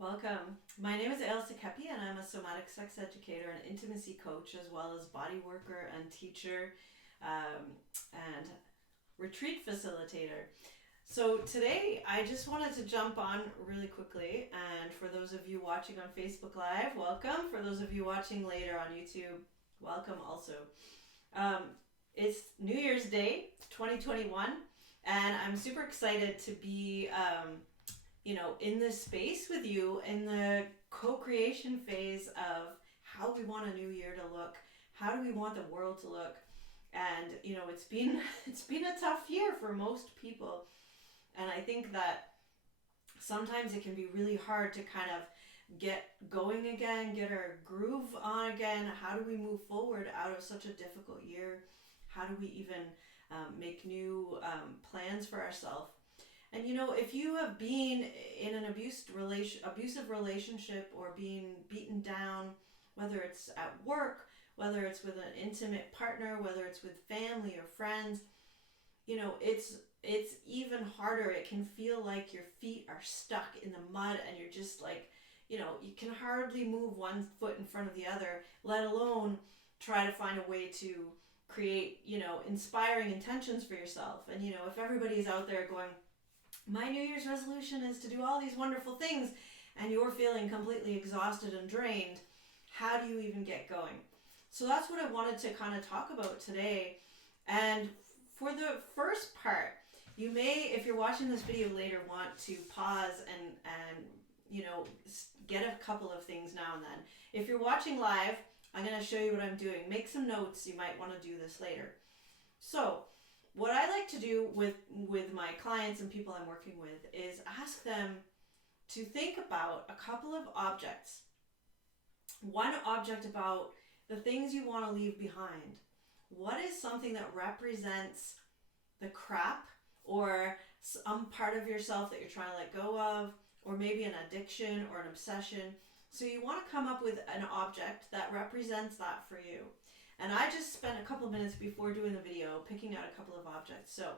Welcome. My name is Ailsa Kepi and I'm a somatic sex educator and intimacy coach as well as body worker and teacher and retreat facilitator. So today I just wanted to jump on really quickly, and for those of you watching on Facebook Live, welcome. For those of you watching later on YouTube, welcome also. Um, it's New Year's Day 2021 and I'm super excited to be in this space with you in the co-creation phase of how we want a new year to look, how do we want the world to look. And it's been it's been a tough year for most people, and I think that sometimes it can be really hard to kind of get going again, get our groove on again. How do we move forward out of such a difficult year? How do we even make new plans for ourselves? And if you have been in an abusive relationship or being beaten down, whether it's at work, whether it's with an intimate partner, whether it's with family or friends, it's even harder. It can feel like your feet are stuck in the mud and you're just like, you can hardly move one foot in front of the other, let alone try to find a way to create, inspiring intentions for yourself. And if everybody's out there going, my New Year's resolution is to do all these wonderful things, and you're feeling completely exhausted and drained, how do you even get going? So that's what I wanted to kind of talk about today. And for the first part, you may, if you're watching this video later, want to pause and get a couple of things now and then. If you're watching live, I'm going to show you what I'm doing. Make some notes. You might want to do this later. So what I like to do with my clients and people I'm working with is ask them to think about a couple of objects. One object about the things you want to leave behind. What is something that represents the crap or some part of yourself that you're trying to let go of, or maybe an addiction or an obsession? So you want to come up with an object that represents that for you. And I just spent a couple minutes before doing the video picking out a couple of objects. So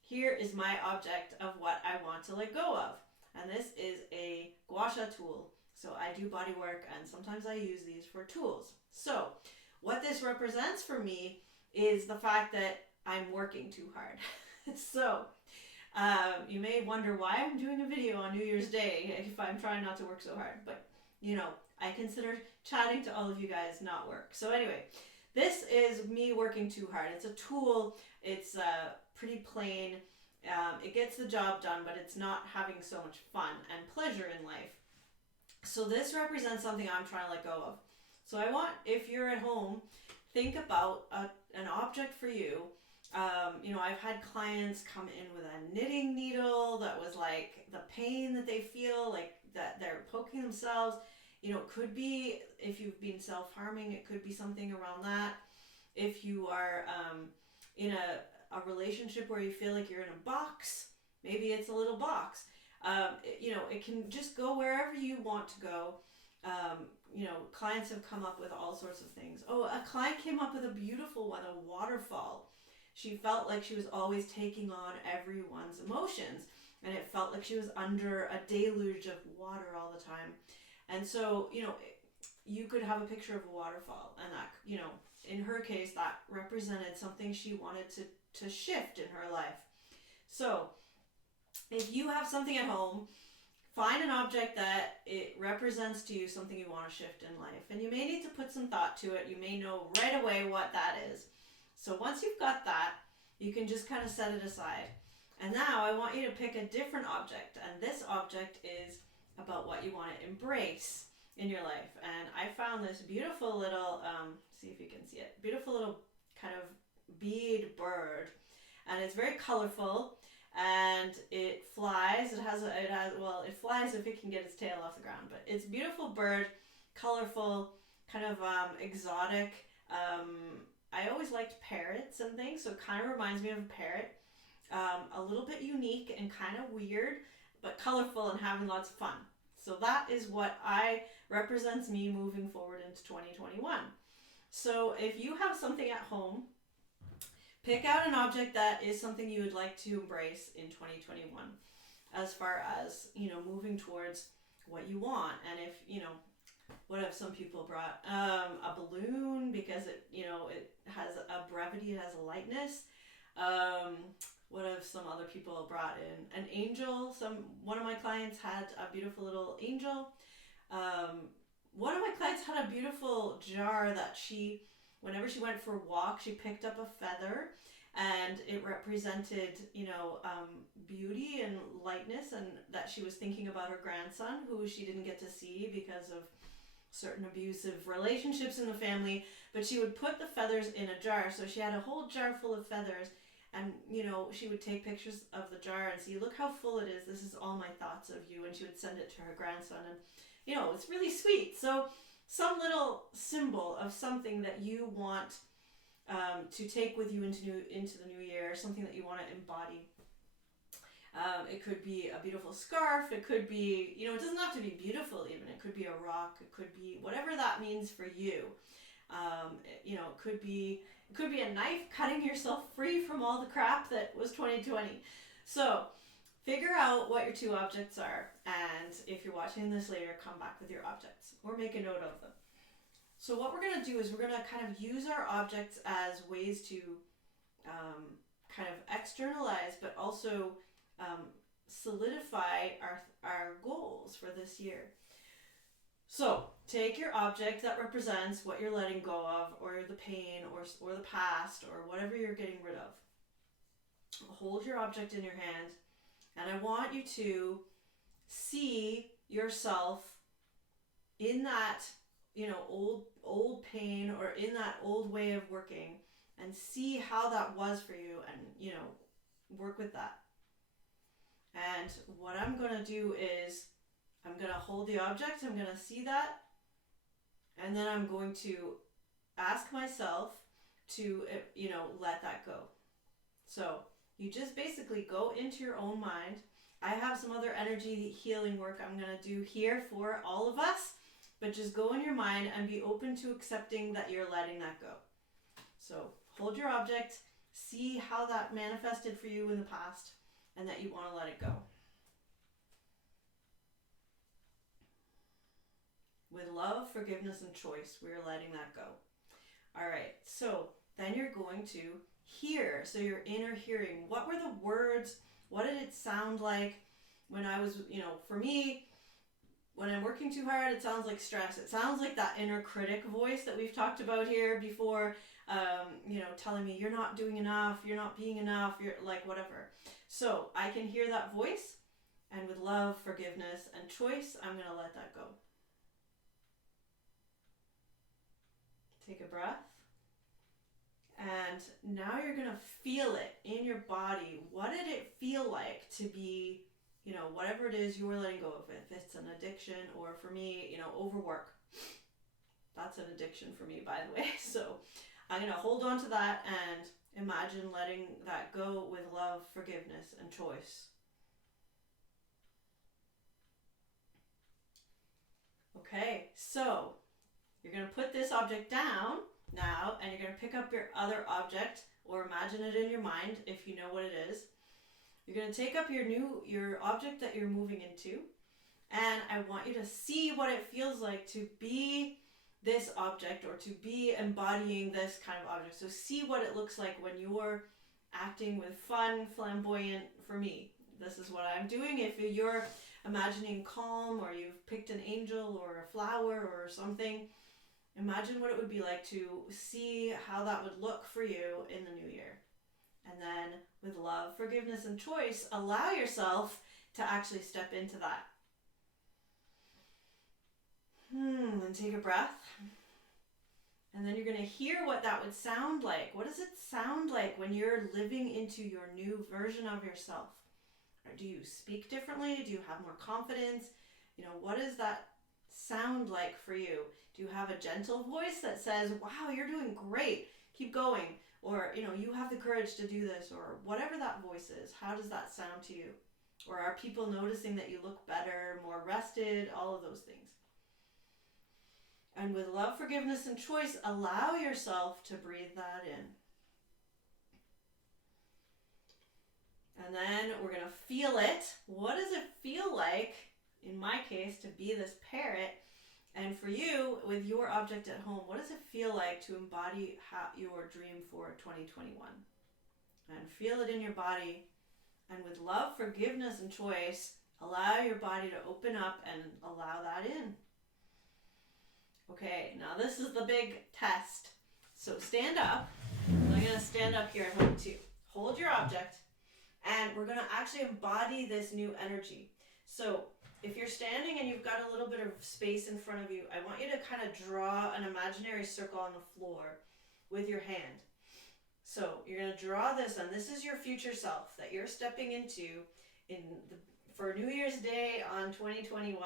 here is my object of what I want to let go of. And this is a gua sha tool. So I do body work and sometimes I use these for tools. So what this represents for me is the fact that I'm working too hard. So you may wonder why I'm doing a video on New Year's Day if I'm trying not to work so hard. But I consider chatting to all of you guys not work. So anyway, this is me working too hard. It's a tool. It's pretty plain. It gets the job done, but it's not having so much fun and pleasure in life. So this represents something I'm trying to let go of. So I want, if you're at home, think about an object for you. I've had clients come in with a knitting needle that was like the pain that they feel, like that they're poking themselves. It could be, if you've been self-harming, it could be something around that. If you are in a relationship where you feel like you're in a box, maybe it's a little box. It can just go wherever you want to go. Clients have come up with all sorts of things. Oh, a client came up with a beautiful one, a waterfall. She felt like she was always taking on everyone's emotions, and it felt like she was under a deluge of water all the time. And so, you could have a picture of a waterfall, and that, in her case, that represented something she wanted to shift in her life. So if you have something at home, find an object that it represents to you something you want to shift in life. And you may need to put some thought to it. You may know right away what that is. So once you've got that, you can just kind of set it aside. And now I want you to pick a different object. And this object is about what you want to embrace in your life. And I found this beautiful little, see if you can see it, beautiful little kind of bead bird. And it's very colorful. And it flies. It flies if it can get its tail off the ground. But it's a beautiful bird, colorful, kind of exotic. I always liked parrots and things, so it kind of reminds me of a parrot. A little bit unique and kind of weird, but colorful and having lots of fun. So that is what represents me moving forward into 2021. So if you have something at home, pick out an object that is something you would like to embrace in 2021 as far as, moving towards what you want. And if, what have some people brought? A balloon, because it, it has a brevity, it has a lightness. What have some other people brought in? An angel. One of my clients had a beautiful little angel. One of my clients had a beautiful jar that whenever she went for a walk, she picked up a feather, and it represented, beauty and lightness, and that she was thinking about her grandson, who she didn't get to see because of certain abusive relationships in the family. But she would put the feathers in a jar, so she had a whole jar full of feathers, and she would take pictures of the jar and see, look how full it is, this is all my thoughts of you, and she would send it to her grandson. And it's really sweet. So some little symbol of something that you want to take with you into the new year, something that you want to embody. It could be a beautiful scarf. It could be, it doesn't have to be beautiful even. It could be a rock. It could be whatever that means for you. It could be a knife, cutting yourself free from all the crap that was 2020. So figure out what your 2 objects are. And if you're watching this later, come back with your objects or make a note of them. So what we're going to do is we're going to kind of use our objects as ways to kind of externalize, but also solidify our goals for this year. So take your object that represents what you're letting go of, or the pain, or the past, or whatever you're getting rid of. Hold your object in your hand, and I want you to see yourself in that, old pain, or in that old way of working, and see how that was for you, and, work with that. And what I'm going to do is I'm going to hold the object, I'm going to see that, and then I'm going to ask myself to, let that go. So you just basically go into your own mind. I have some other energy healing work I'm going to do here for all of us, but just go in your mind and be open to accepting that you're letting that go. So hold your object, see how that manifested for you in the past, and that you want to let it go. With love, forgiveness, and choice, we are letting that go. All right, so then you're going to hear. So your inner hearing. What were the words? What did it sound like when I was, for me, when I'm working too hard, it sounds like stress. It sounds like that inner critic voice that we've talked about here before, telling me you're not doing enough, you're not being enough, you're like whatever. So I can hear that voice, and with love, forgiveness, and choice, I'm going to let that go. Take a breath. And now you're going to feel it in your body. What did it feel like to be, whatever it is you were letting go of? If it's an addiction, or for me, overwork. That's an addiction for me, by the way. So I'm going to hold on to that and imagine letting that go with love, forgiveness, and choice. Okay, so you're going to put this object down now, and you're going to pick up your other object, or imagine it in your mind if you know what it is. You're going to take up your object that you're moving into, and I want you to see what it feels like to be this object, or to be embodying this kind of object. So see what it looks like when you're acting with fun, flamboyant. For me, this is what I'm doing. If you're imagining calm, or you've picked an angel or a flower or something, imagine what it would be like to see how that would look for you in the new year. And then with love, forgiveness, and choice, allow yourself to actually step into that. And take a breath. And then you're going to hear what that would sound like. What does it sound like when you're living into your new version of yourself? Or do you speak differently? Do you have more confidence? What does that sound like for you? Do you have a gentle voice that says, wow, you're doing great, keep going? Or, you have the courage to do this, or whatever that voice is. How does that sound to you? Or are people noticing that you look better, more rested, all of those things? And with love, forgiveness, and choice, allow yourself to breathe that in. And then we're going to feel it. What does it feel like in my case, to be this parrot. And for you, with your object at home, what does it feel like to embody your dream for 2021? And feel it in your body. And with love, forgiveness, and choice, allow your body to open up and allow that in. Okay, now this is the big test. So stand up. I'm going to stand up here at home too. Hold your object. And we're going to actually embody this new energy. So if you're standing and you've got a little bit of space in front of you, I want you to kind of draw an imaginary circle on the floor with your hand. So you're going to draw this, and this is your future self that you're stepping into for New Year's Day on 2021,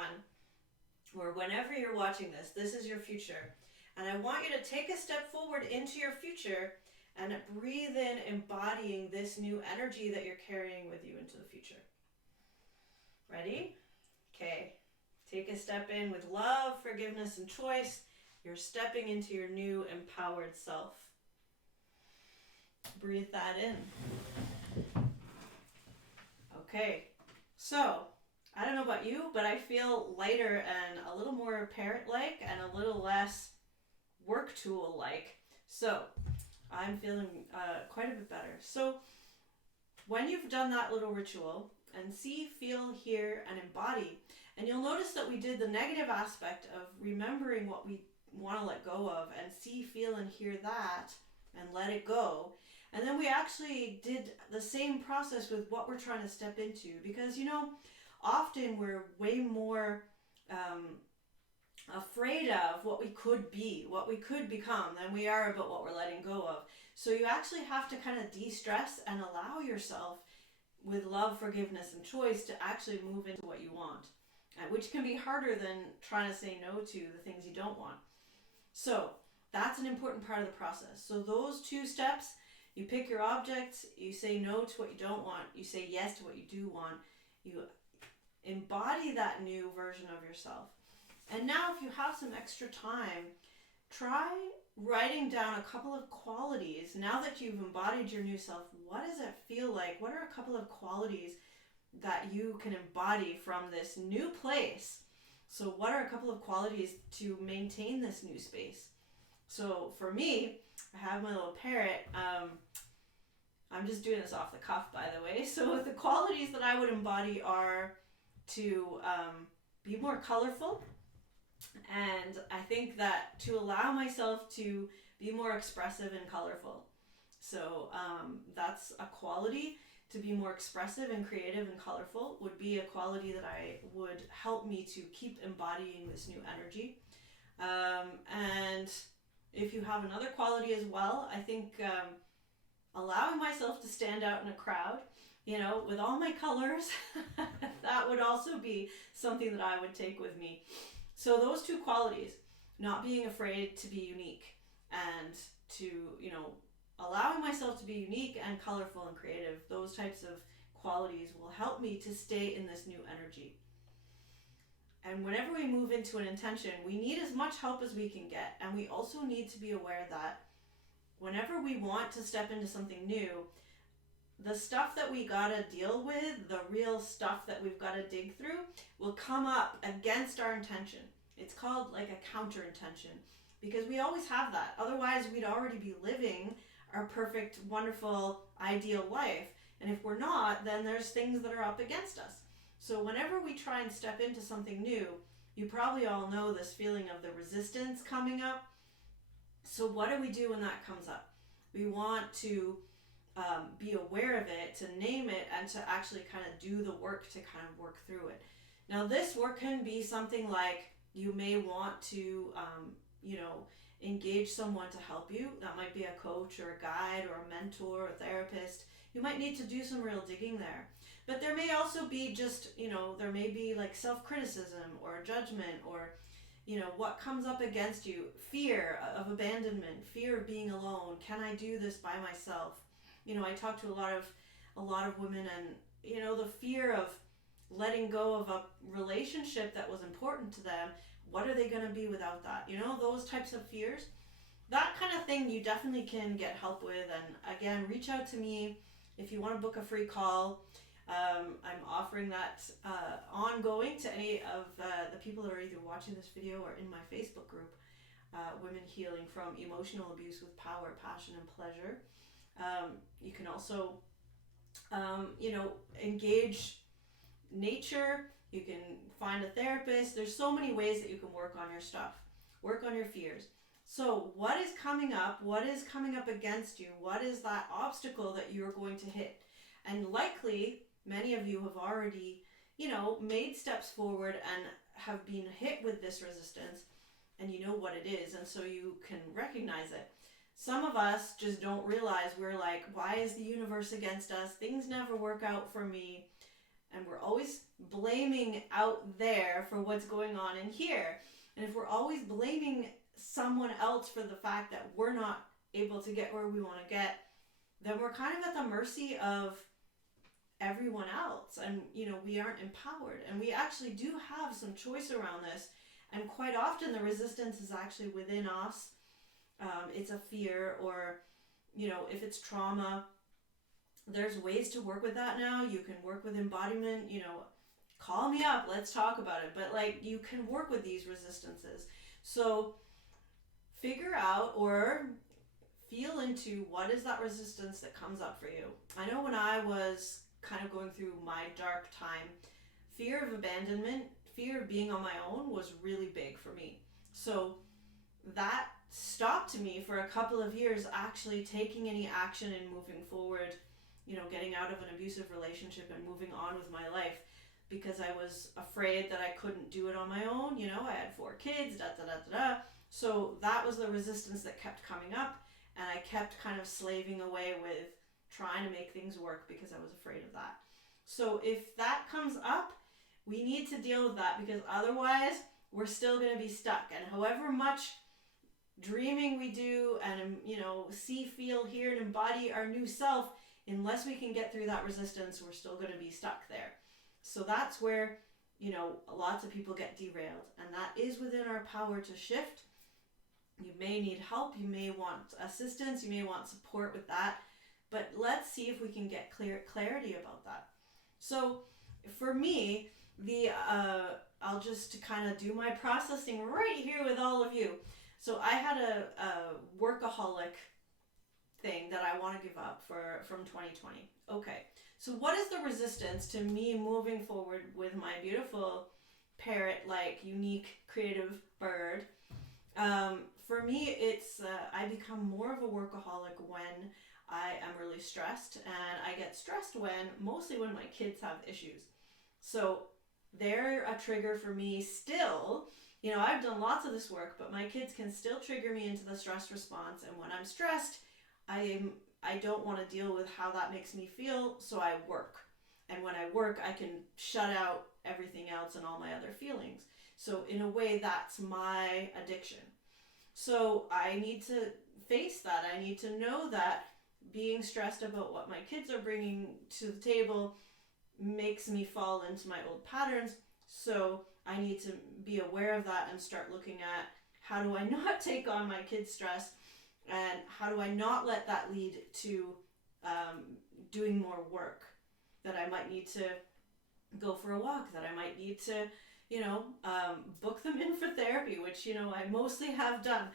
or whenever you're watching this. This is your future. And I want you to take a step forward into your future and breathe in, embodying this new energy that you're carrying with you into the future. Ready? Okay. Take a step in with love, forgiveness, and choice. You're stepping into your new empowered self. Breathe that in. Okay. So, I don't know about you, but I feel lighter and a little more parrot-like and a little less work tool-like. So, I'm feeling quite a bit better. So, when you've done that little ritual, and see, feel, hear, and embody, and you'll notice that we did the negative aspect of remembering what we want to let go of, and see, feel, and hear that, and let it go. And then we actually did the same process with what we're trying to step into, because, often we're way more afraid of what we could be, what we could become, than we are about what we're letting go of. So you actually have to kind of de-stress and allow yourself, with love, forgiveness, and choice, to actually move into what you want, which can be harder than trying to say no to the things you don't want. So that's an important part of the process. So those two steps, you pick your objects, you say no to what you don't want, you say yes to what you do want, you embody that new version of yourself. And now if you have some extra time, try writing down a couple of qualities. Now that you've embodied your new self, what does it feel like? What are a couple of qualities that you can embody from this new place? So what are a couple of qualities to maintain this new space? So for me, I have my little parrot. I'm just doing this off the cuff, by the way. So the qualities that I would embody are to be more colorful. And I think that to allow myself to be more expressive and colorful. So that's a quality. To be more expressive and creative and colorful would be a quality that I would help me to keep embodying this new energy. And if you have another quality as well, I think allowing myself to stand out in a crowd, with all my colors, that would also be something that I would take with me. So those two qualities, not being afraid to be unique, and to, allowing myself to be unique and colorful and creative, those types of qualities will help me to stay in this new energy. And whenever we move into an intention, we need as much help as we can get. And we also need to be aware that whenever we want to step into something new, the stuff that we gotta deal with, the real stuff that we've gotta dig through, will come up against our intention. It's called like a counter intention, because we always have that. Otherwise, we'd already be living our perfect, wonderful, ideal life. And if we're not, then there's things that are up against us. So whenever we try and step into something new, you probably all know this feeling of the resistance coming up. So what do we do when that comes up? We want to be aware of it, to name it, and to actually kind of do the work to kind of work through it. Now this work can be something like you may want to, engage someone to help you. That might be a coach or a guide or a mentor or a therapist. You might need to do some real digging there. But there may also be just, there may be like self-criticism or judgment or, what comes up against you. Fear of abandonment, fear of being alone. Can I do this by myself? I talk to a lot of women, and, the fear of letting go of a relationship that was important to them. What are they going to be without that? Those types of fears. That kind of thing you definitely can get help with. And again, reach out to me if you want to book a free call. I'm offering that ongoing to any of the people that are either watching this video or in my Facebook group, Women Healing from Emotional Abuse with Power, Passion, and Pleasure. You can also, engage nature. You can find a therapist. There's so many ways that you can work on your stuff, work on your fears. So what is coming up? What is coming up against you? What is that obstacle that you're going to hit? And likely, many of you have already, made steps forward and have been hit with this resistance, and you know what it is, and so you can recognize it. Some of us just don't realize, we're like, why is the universe against us? Things never work out for me. And we're always blaming out there for what's going on in here. And if we're always blaming someone else for the fact that we're not able to get where we want to get, then we're kind of at the mercy of everyone else. And, we aren't empowered. And we actually do have some choice around this. And quite often the resistance is actually within us. It's a fear, or, if it's trauma, there's ways to work with that now. You can work with embodiment, call me up, let's talk about it. But you can work with these resistances. So figure out or feel into what is that resistance that comes up for you. I know when I was kind of going through my dark time, fear of abandonment, fear of being on my own was really big for me. So that stopped me for a couple of years actually taking any action and moving forward, getting out of an abusive relationship and moving on with my life, because I was afraid that I couldn't do it on my own. I had 4 kids, So that was the resistance that kept coming up, and I kept kind of slaving away with trying to make things work because I was afraid of that. So if that comes up, we need to deal with that, because otherwise we're still going to be stuck. And however much dreaming we do and, see, feel, hear, and embody our new self, unless we can get through that resistance, we're still going to be stuck there. So that's where, lots of people get derailed, and that is within our power to shift. You may need help, you may want assistance, you may want support with that, but let's see if we can get clarity about that. So for me, I'll just kind of do my processing right here with all of you. So I had a workaholic thing that I want to give up from 2020. Okay, so what is the resistance to me moving forward with my beautiful parrot-like, unique, creative bird? For me, it's I become more of a workaholic when I am really stressed, and I get stressed mostly when my kids have issues. So they're a trigger for me still. I've done lots of this work, but my kids can still trigger me into the stress response. And when I'm stressed, I don't want to deal with how that makes me feel, so I work. And when I work, I can shut out everything else and all my other feelings. So in a way, that's my addiction. So I need to face that. I need to know that being stressed about what my kids are bringing to the table makes me fall into my old patterns. So I need to be aware of that and start looking at, how do I not take on my kids' stress, and how do I not let that lead to doing more work, that I might need to go for a walk, that I might need to, book them in for therapy, which, I mostly have done,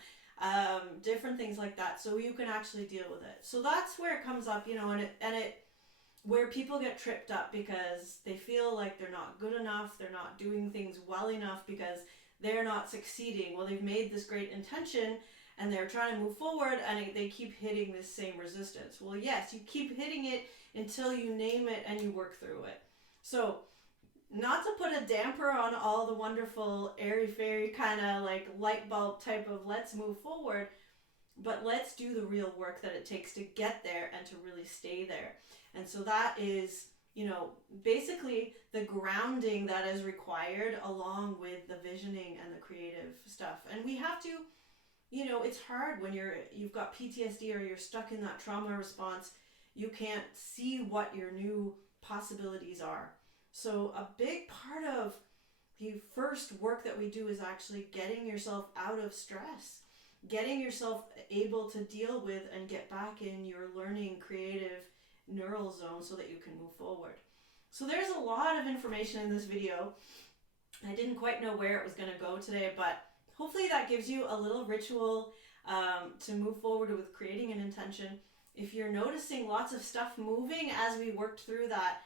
different things like that, so you can actually deal with it. So that's where it comes up, where people get tripped up because they feel like they're not good enough, they're not doing things well enough because they're not succeeding. Well, they've made this great intention and they're trying to move forward, and they keep hitting this same resistance. Well, yes, you keep hitting it until you name it and you work through it. So not to put a damper on all the wonderful airy-fairy kind of light bulb type of let's move forward, but let's do the real work that it takes to get there and to really stay there. And so that is, basically the grounding that is required, along with the visioning and the creative stuff. And we have to, it's hard when you've got PTSD or you're stuck in that trauma response. You can't see what your new possibilities are. So a big part of the first work that we do is actually getting yourself out of stress, getting yourself able to deal with and get back in your learning, creative, neural zone so that you can move forward. So there's a lot of information in this video. I didn't quite know where it was going to go today, but hopefully that gives you a little ritual to move forward with creating an intention. If you're noticing lots of stuff moving as we worked through that,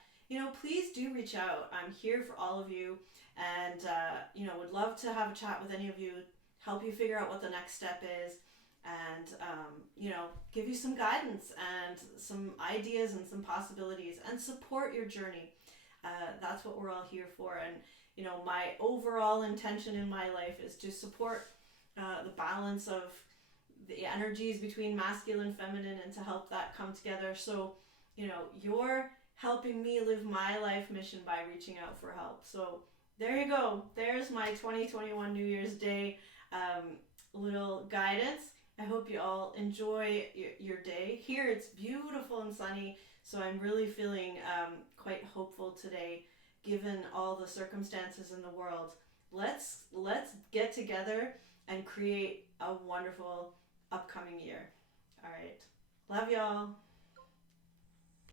please do reach out. I'm here for all of you, and would love to have a chat with any of you, help you figure out what the next step is, and give you some guidance and some ideas and some possibilities, and support your journey. That's what we're all here for. And my overall intention in my life is to support the balance of the energies between masculine and feminine, and to help that come together. So you're helping me live my life mission by reaching out for help. So there you go. There's my 2021 New Year's Day little guidance. I hope you all enjoy your day. Here it's beautiful and sunny, so I'm really feeling quite hopeful today, given all the circumstances in the world. Let's get together and create a wonderful upcoming year. All right. Love y'all.